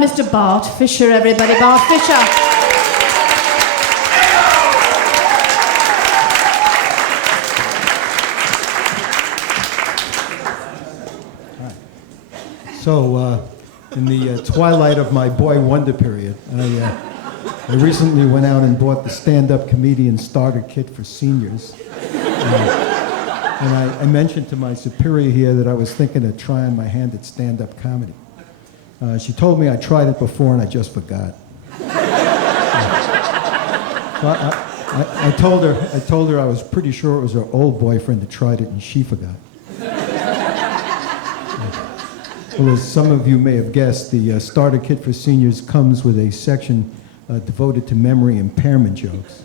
Mr. Bart Fisher, everybody. Bart Fisher. So, in the twilight of my boy wonder period, I recently went out and bought the stand-up comedian starter kit for seniors. And I mentioned to my superior here that I was thinking of trying my hand at stand-up comedy. She told me I tried it before and I just forgot. I told her I was pretty sure it was her old boyfriend that tried it and she forgot. Well, as some of you may have guessed, the starter kit for seniors comes with a section devoted to memory impairment jokes.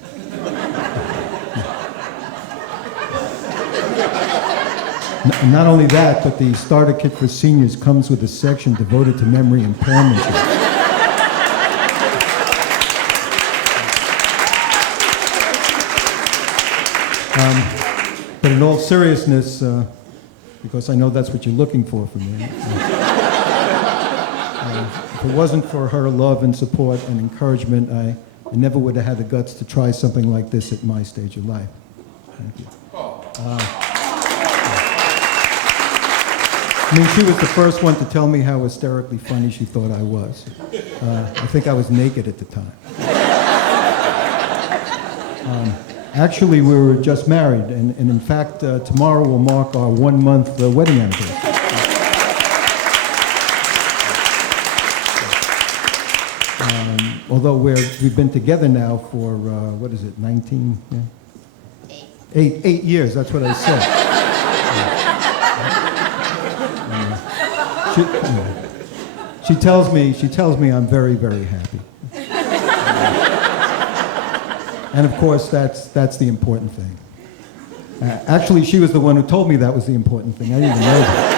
Not only that, but the starter kit for seniors comes with a section devoted to memory impairment jokes. But in all seriousness, because I know that's what you're looking for from me, if it wasn't for her love and support and encouragement, I never would have had the guts to try something like this at my stage of life. Thank you. I mean, she was the first one to tell me how hysterically funny she thought I was. I think I was naked at the time. Actually, we were just married, and in fact, tomorrow will mark our 1-month wedding anniversary. Although we've been together now for, 19? Yeah? Eight years, that's what I said. She tells me I'm very, very happy. And of course, that's the important thing. Actually, she was the one who told me that was the important thing. I didn't even know that.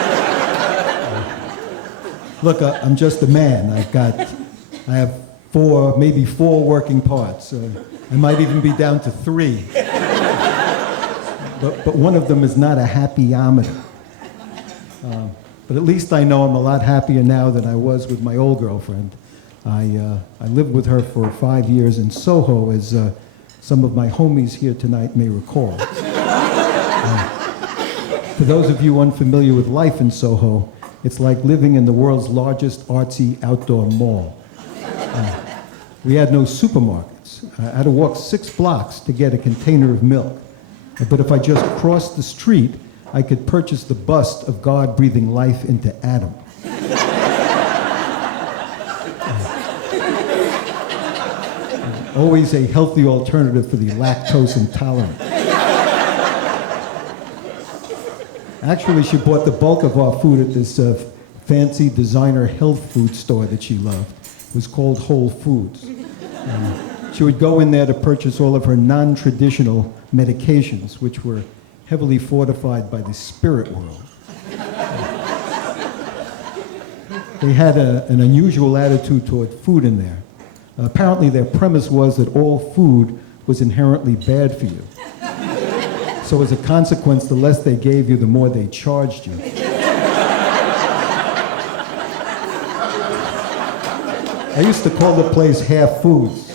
Look, I'm just a man. I have maybe four working parts. I might even be down to 3. But one of them is not a happy-ometer. But at least I know I'm a lot happier now than I was with my old girlfriend. I lived with her for 5 years in Soho, as some of my homies here tonight may recall. For those of you unfamiliar with life in Soho, it's like living in the world's largest artsy outdoor mall. We had no supermarkets. I had to walk 6 blocks to get a container of milk. But if I just crossed the street, I could purchase the bust of God breathing life into Adam. Always a healthy alternative for the lactose intolerant. Actually, she bought the bulk of our food at this fancy designer health food store that she loved. It was called Whole Foods. She would go in there to purchase all of her non-traditional medications, which were heavily fortified by the spirit world. They had an unusual attitude toward food in there. Apparently their premise was that all food was inherently bad for you. So as a consequence, the less they gave you, the more they charged you. I used to call the place Half Foods.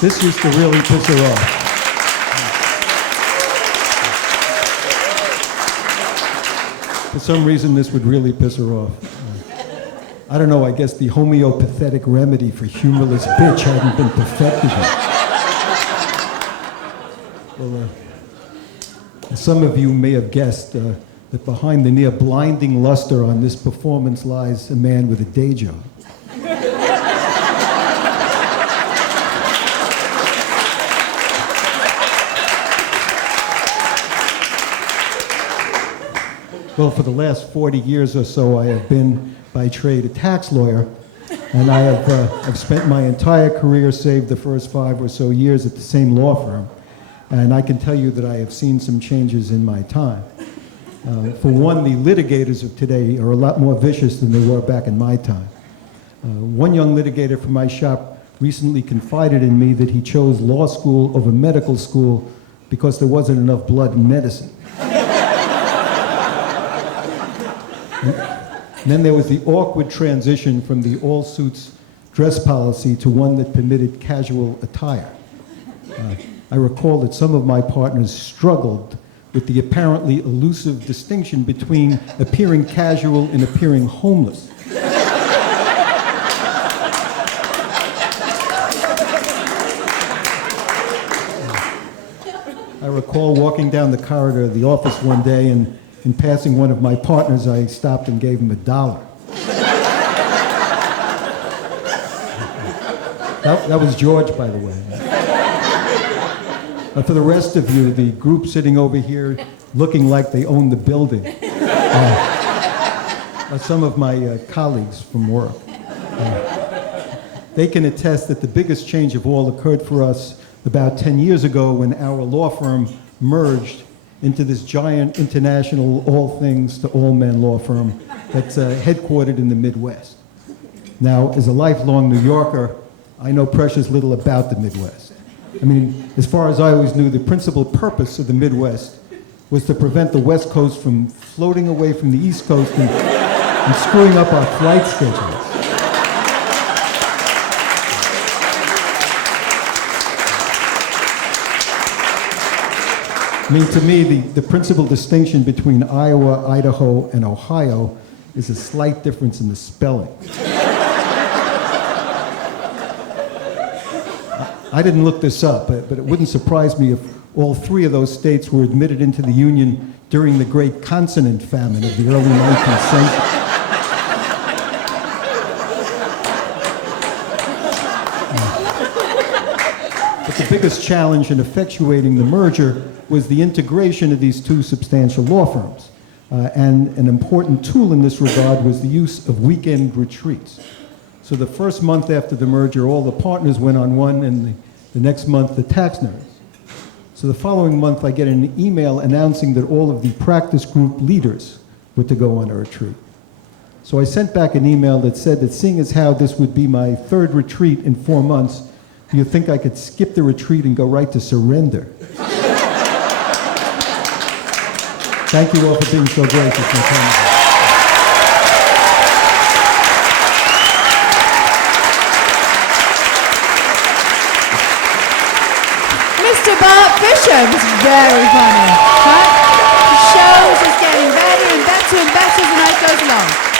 This used to really piss her off. For some reason, this would really piss her off. I don't know, I guess the homeopathic remedy for humorless bitch hadn't been perfected yet. Well, some of you may have guessed that behind the near blinding luster on this performance lies a man with a day job. Well, for the last 40 years or so, I have been, by trade, a tax lawyer, and I've spent my entire career, save the first 5 or so years, at the same law firm. And I can tell you that I have seen some changes in my time. For one, the litigators of today are a lot more vicious than they were back in my time. One young litigator from my shop recently confided in me that he chose law school over medical school because there wasn't enough blood in medicine. And then there was the awkward transition from the all-suits dress policy to one that permitted casual attire. I recall that some of my partners struggled with the apparently elusive distinction between appearing casual and appearing homeless. I recall walking down the corridor of the office one day, and in passing one of my partners, I stopped and gave him $1. That was George, by the way. For the rest of you, the group sitting over here looking like they own the building, are some of my colleagues from work. They can attest that the biggest change of all occurred for us about 10 years ago when our law firm merged into this giant international all things to all men law firm that's headquartered in the Midwest. Now, as a lifelong New Yorker, I know precious little about the Midwest. I mean, as far as I always knew, the principal purpose of the Midwest was to prevent the West Coast from floating away from the East Coast and screwing up our flight schedules. I mean, to me, the principal distinction between Iowa, Idaho, and Ohio is a slight difference in the spelling. I didn't look this up, but it wouldn't surprise me if all three of those states were admitted into the Union during the great consonant famine of the early 19th century. But the biggest challenge in effectuating the merger was the integration of these two substantial law firms. And an important tool in this regard was the use of weekend retreats. So the first month after the merger, all the partners went on one, and the next month, the tax nerds. So the following month, I get an email announcing that all of the practice group leaders were to go on a retreat. So I sent back an email that said that seeing as how this would be my third retreat in 4 months, do you think I could skip the retreat and go right to surrender? Thank you all for being so gracious and kind. Mr. Bart Fisher was very funny. Huh? The show is just getting better and better and better as the night goes along.